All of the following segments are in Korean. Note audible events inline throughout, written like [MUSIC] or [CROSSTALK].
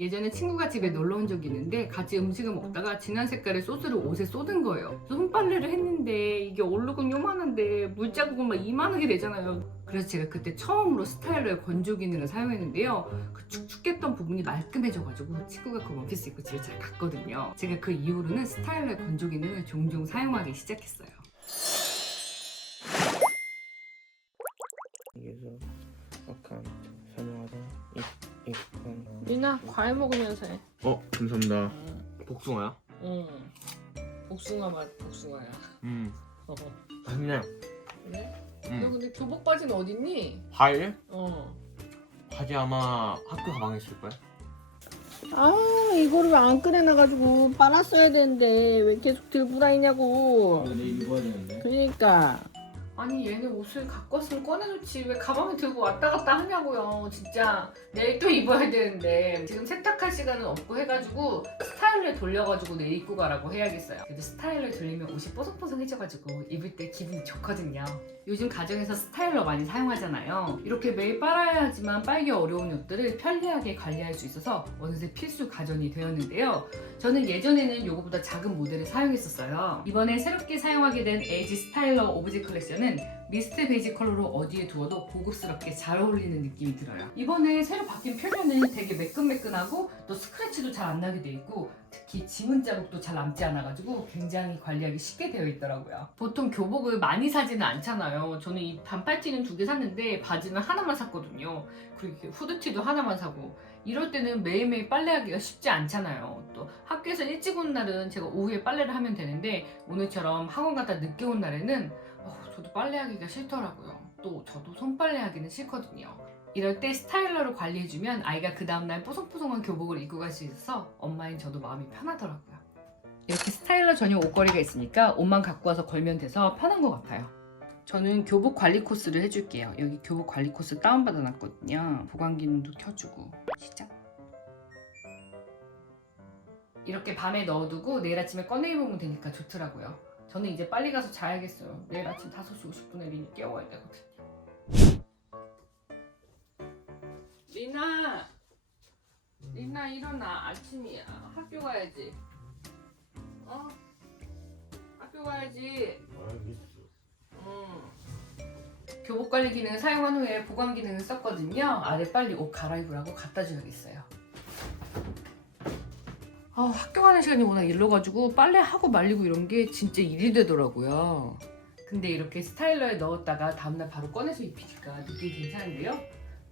예전에 친구가 집에 놀러 온 적이 있는데 같이 음식을 먹다가 진한 색깔의 소스를 옷에 쏟은 거예요. 그래서 손빨래를 했는데 이게 얼룩은 요만한데 물자국은 막 이만하게 되잖아요. 그래서 제가 그때 처음으로 스타일러의 건조 기능을 사용했는데요. 그 축축했던 부분이 말끔해져가지고 친구가 그 원피스 입고 집에 잘 갔거든요. 제가 그 이후로는 스타일러의 건조 기능을 종종 사용하기 시작했어요. 여기서 아카운트 설명하다 리나 과일 먹으면서 해. 어 감사합니다 복숭아야? 응. 복숭아 맛 복숭아야. 음 어. 맛있네 그래? 너 음 근데 교복 바지는 어딨니? 과일? 어. 바지 아마 학교 가방에 있을 거야 아 이거를 왜 안 꺼내놔가지고 빨았어야 되는데 왜 계속 들고 다니냐고. 내일 입어야 되는데 그러니까. 아니 얘네 옷을 갖고 왔으면 꺼내놓지. 왜 가방에 들고 왔다 갔다 하냐고요 진짜. 내일 또 입어야 되는데. 지금 세탁할 시간은 없고 해가지고 스타일러에 돌려가지고 내일 입고 가라고 해야겠어요. 그래도 스타일러에 돌리면 옷이 뽀송뽀송해져가지고 입을 때 기분이 좋거든요. 요즘 가정에서 스타일러 많이 사용하잖아요. 이렇게 매일 빨아야 하지만 빨기 어려운 옷들을 편리하게 관리할 수 있어서 어느새 필수 가전이 되었는데요 저는 예전에는 이거보다 작은 모델을 사용했었어요. 이번에 새롭게 사용하게 된 에이지 스타일러 오브제 컬렉션은 미스트 베이지 컬러로 어디에 두어도 고급스럽게 잘 어울리는 느낌이 들어요. 이번에 새로 바뀐 표면은 되게 매끈매끈하고 또 스크래치도 잘 안 나게 돼 있고 특히 지문 자국도 잘 남지 않아가지고 굉장히 관리하기 쉽게 되어 있더라고요. 보통 교복을 많이 사지는 않잖아요. 저는 이 반팔티는 두 개 샀는데 바지는 하나만 샀거든요. 그리고 후드티도 하나만 사고 이럴 때는 매일매일 빨래하기가 쉽지 않잖아요. 또 학교에서 일찍 온 날은 제가 오후에 빨래를 하면 되는데 오늘처럼 학원 갔다 늦게 온 날에는 어, 저도 빨래하기가 싫더라고요. 또 저도 손빨래 하기는 싫거든요. 이럴 때 스타일러로 관리해주면 아이가 그 다음날 뽀송뽀송한 교복을 입고 갈 수 있어서 엄마인 저도 마음이 편하더라고요. 이렇게 스타일러 전용 옷걸이가 있으니까 옷만 갖고 와서 걸면 돼서 편한 것 같아요. 저는 교복 관리 코스를 해줄게요. 여기 교복 관리 코스 다운받아 놨거든요. 보관 기능도 켜주고 시작. 이렇게 밤에 넣어두고 내일 아침에 꺼내 입으면 되니까 좋더라고요. 저는 이제 빨리 가서 자야겠어요. 내일 아침 5시 50분에 리니 깨워야 되거든요. 리나! 리나 일어나. 아침이야. 학교 가야지. 어? 학교 가야지. 음. 교복 관리 기능을 사용한 후에 보관 기능을 썼거든요. 아래 빨리 옷 갈아입으라고 갖다 줘야겠어요. 아, 학교 가는 시간이 워낙 일러가지고 빨래하고 말리고 이런 게 진짜 일이 되더라고요. 근데 이렇게 스타일러에 넣었다가 다음날 바로 꺼내서 입히니까 느낌이 괜찮은데요?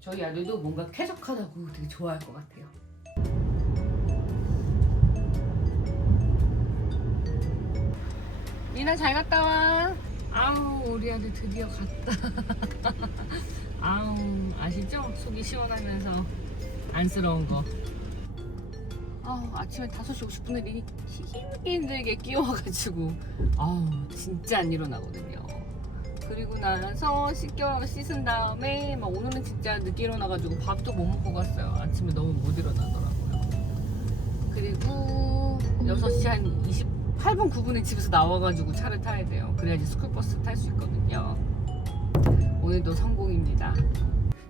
저희 아들도 뭔가 쾌적하다고 되게 좋아할 것 같아요. 리나 잘 갔다 와. 아우 우리 아들 드디어 갔다. [LAUGHS] 아우 아시죠? 속이 시원하면서 안쓰러운 거. 아우 아침에 5시 50분에 리니 힘들게 힘들게 끼워가지고 아우 진짜 안 일어나거든요. 그리고 나서 씻겨 씻은 다음에 막 오늘은 진짜 늦게 일어나가지고 밥도 못 먹고 갔어요. 아침에 너무 못 일어나더라고요. 그리고 6시 한 28분 9분에 집에서 나와가지고 차를 타야 돼요. 그래야지 스쿨버스 탈 수 있거든요. 오늘도 성공입니다.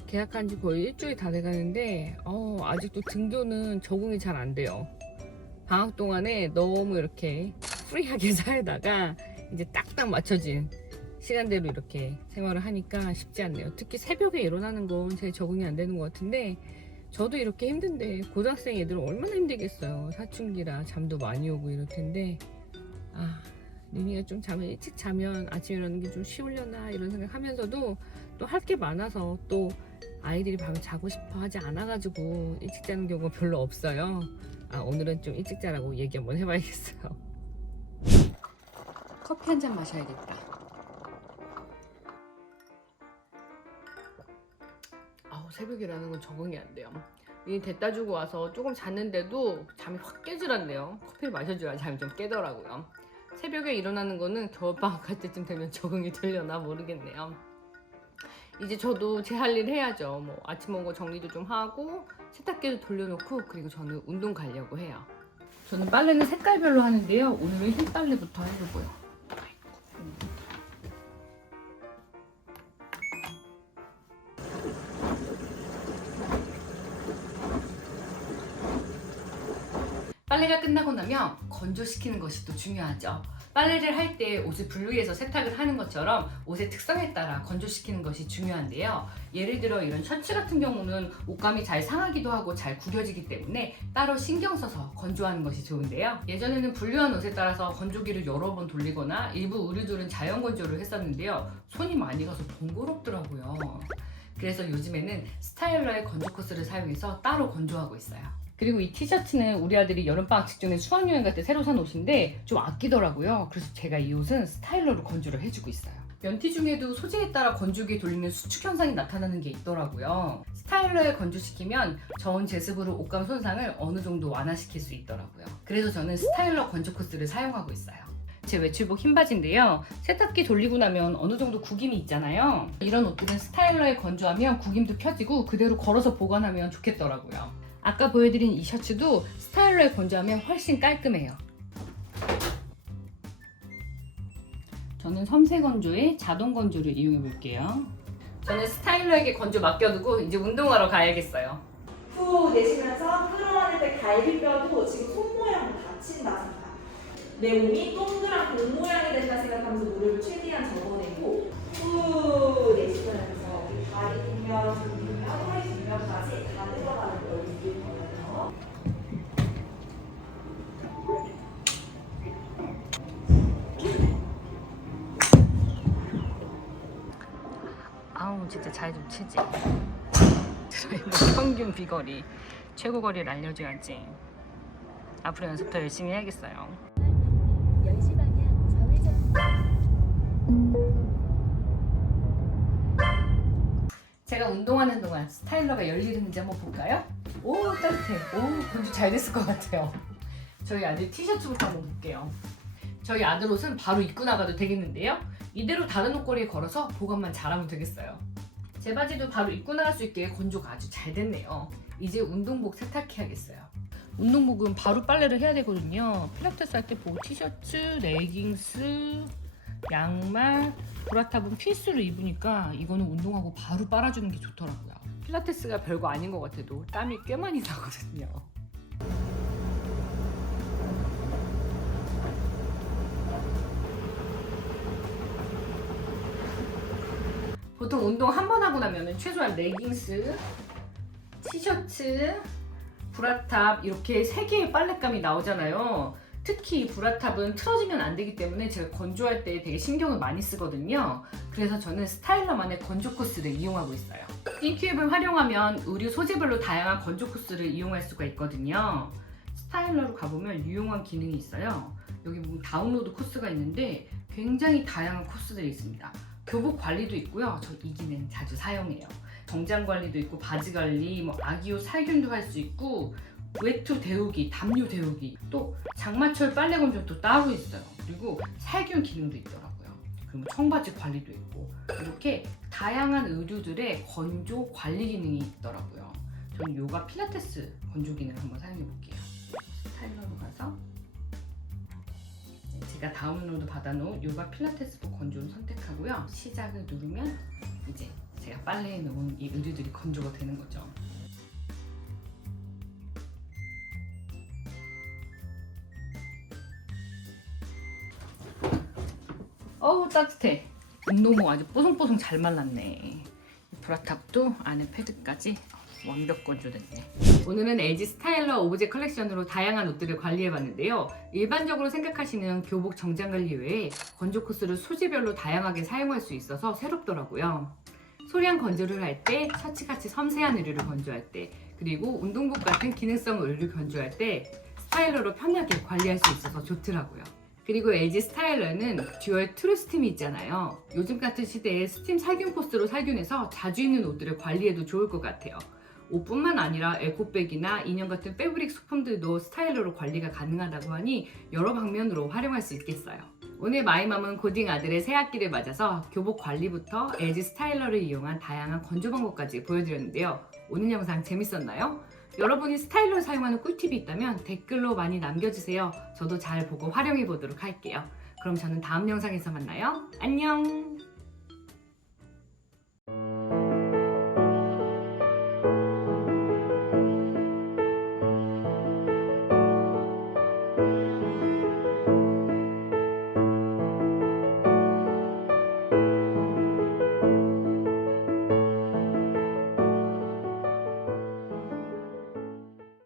계약한 지 거의 일주일 다 돼가는데 어, 아직도 등교는 적응이 잘 안 돼요. 방학 동안에 너무 이렇게 프리하게 [LAUGHS] 살다가 이제 딱딱 맞춰진 시간대로 이렇게 생활을 하니까 쉽지 않네요. 특히 새벽에 일어나는 건 제일 적응이 안 되는 것 같은데 저도 이렇게 힘든데 고등학생 애들은 얼마나 힘들겠어요. 사춘기라 잠도 많이 오고 이럴 텐데 아 니니가 좀 잠을 일찍 자면 아침에 일어나는 게 좀 쉬우려나 이런 생각하면서도 또 할 게 많아서 또 아이들이 밤에 자고 싶어 하지 않아가지고 일찍 자는 경우가 별로 없어요. 아 오늘은 좀 일찍 자라고 얘기 한번 해봐야겠어요. [LAUGHS] 커피 한 잔 마셔야겠다. 아우 새벽이라는 건 적응이 안 돼요. 이 됐다 주고 와서 조금 잤는데도 잠이 확 깨질 않네요. 커피를 마셔줘야 잠이 좀 깨더라고요. 새벽에 일어나는 거는 겨울방학 할 때쯤 되면 적응이 되려나 모르겠네요. 이제 저도 제 할 일 해야죠. 뭐 아침 거 정리도 좀 하고 세탁기도 돌려놓고 그리고 저는 운동 가려고 해요. 저는 빨래는 색깔별로 하는데요. 오늘은 흰 빨래부터 해보고요. 빨래가 끝나고 나면 건조시키는 것이 또 중요하죠. 빨래를 할 때 옷을 분리해서 세탁을 하는 것처럼 옷의 특성에 따라 건조시키는 것이 중요한데요. 예를 들어 이런 셔츠 같은 경우는 옷감이 잘 상하기도 하고 잘 구겨지기 때문에 따로 신경 써서 건조하는 것이 좋은데요. 예전에는 분류한 옷에 따라서 건조기를 여러 번 돌리거나 일부 의류들은 자연 건조를 했었는데요. 손이 많이 가서 번거롭더라고요. 그래서 요즘에는 스타일러의 건조 코스를 사용해서 따로 건조하고 있어요. 그리고 이 티셔츠는 우리 아들이 여름방학 직전에 수학여행 갈 때 새로 산 옷인데 좀 아끼더라고요. 그래서 제가 이 옷은 스타일러로 건조를 해주고 있어요. 면티 중에도 소재에 따라 건조기에 돌리는 수축 현상이 나타나는 게 있더라고요. 스타일러에 건조시키면 저온 제습으로 옷감 손상을 어느 정도 완화시킬 수 있더라고요. 그래서 저는 스타일러 건조 코스를 사용하고 있어요. 제 외출복 흰 바지인데요. 세탁기 돌리고 나면 어느 정도 구김이 있잖아요. 이런 옷들은 스타일러에 건조하면 구김도 펴지고 그대로 걸어서 보관하면 좋겠더라고요. 아까 보여드린 이 셔츠도 스타일러에 건조하면 훨씬 깔끔해요. 저는 섬세 건조에 자동 건조를 이용해 볼게요. 저는 스타일러에게 건조 맡겨두고 이제 운동하러 가야겠어요. 후 내쉬면서 끌어안을 때 갈비뼈도 지금 손 모양으로 닫힌다 생각. 내 몸이 동그란 공 모양이 된다 생각하면서 무릎을 최대한 접어내고 후 잘좀 치지. 저희 뭐 평균 비거리 최고 거리를 알려줘야지. 앞으로 연습 더 열심히 해야겠어요. 10시 방향 좌회전 제가 운동하는 동안 스타일러가 열리는지 한번 볼까요? 오 따뜻해. 오 건조 잘 됐을 것 같아요. 저희 아들 티셔츠부터 한번 볼게요. 저희 아들 옷은 바로 입고 나가도 되겠는데요. 이대로 다른 옷걸이에 걸어서 보관만 잘하면 되겠어요. 제 바지도 바로 입고 나갈 수 있게 건조가 아주 잘 됐네요. 이제 운동복 세탁해야겠어요. 운동복은 바로 빨래를 해야 되거든요. 필라테스 할 때 보고 티셔츠, 레깅스, 양말, 브라탑은 필수로 입으니까 이거는 운동하고 바로 빨아주는 게 좋더라고요. 필라테스가 별거 아닌 것 같아도 땀이 꽤 많이 나거든요. 보통 운동 한 번 하고 나면 최소한 레깅스, 티셔츠, 브라탑 이렇게 세 개의 빨랫감이 나오잖아요. 특히 이 브라탑은 틀어지면 안 되기 때문에 제가 건조할 때 되게 신경을 많이 쓰거든요. 그래서 저는 스타일러만의 건조 코스를 이용하고 있어요. 띵큐브를 활용하면 의류 소재별로 다양한 건조 코스를 이용할 수가 있거든요. 스타일러로 가보면 유용한 기능이 있어요. 여기 보면 다운로드 코스가 있는데 굉장히 다양한 코스들이 있습니다. 교복 관리도 있고요. 저 이 기능 자주 사용해요. 정장 관리도 있고 바지 관리, 뭐 아기 옷 살균도 할 수 있고 외투 데우기, 담요 데우기, 또 장마철 빨래 건조도 따로 있어요. 그리고 살균 기능도 있더라고요. 그리고 청바지 관리도 있고 이렇게 다양한 의류들의 건조 관리 기능이 있더라고요. 저는 요가 필라테스 건조 기능 한번 사용해 볼게요. 스타일러로 가서 네, 제가 다운로드 받아놓은 요가 필라테스복 건조를 선택하고요. 시작을 누르면 이제 제가 빨래에 놓은 이 의류들이 건조가 되는 거죠. 어우 따뜻해. 운동복 아주 뽀송뽀송 잘 말랐네. 브라탑도 안에 패드까지 완벽 건조됐네. 오늘은 LG 스타일러 오브제 컬렉션으로 다양한 옷들을 관리해봤는데요. 일반적으로 생각하시는 교복 정장 관리 외에 건조 코스를 소재별로 다양하게 사용할 수 있어서 새롭더라고요. 소량 건조를 할 때, 셔츠같이 섬세한 의류를 건조할 때, 그리고 운동복 같은 기능성 의류를 건조할 때 스타일러로 편하게 관리할 수 있어서 좋더라고요. 그리고 LG 스타일러는 듀얼 트루 스팀이 있잖아요. 요즘 같은 시대에 스팀 살균 코스로 살균해서 자주 입는 옷들을 관리해도 좋을 것 같아요. 옷뿐만 아니라 에코백이나 인형 같은 패브릭 소품들도 스타일러로 관리가 가능하다고 하니 여러 방면으로 활용할 수 있겠어요. 오늘 마이맘은 고딩 아들의 새학기를 맞아서 교복 관리부터 LG 스타일러를 이용한 다양한 건조 방법까지 보여드렸는데요. 오늘 영상 재밌었나요? 여러분이 스타일러 사용하는 꿀팁이 있다면 댓글로 많이 남겨주세요. 저도 잘 보고 활용해 보도록 할게요. 그럼 저는 다음 영상에서 만나요. 안녕!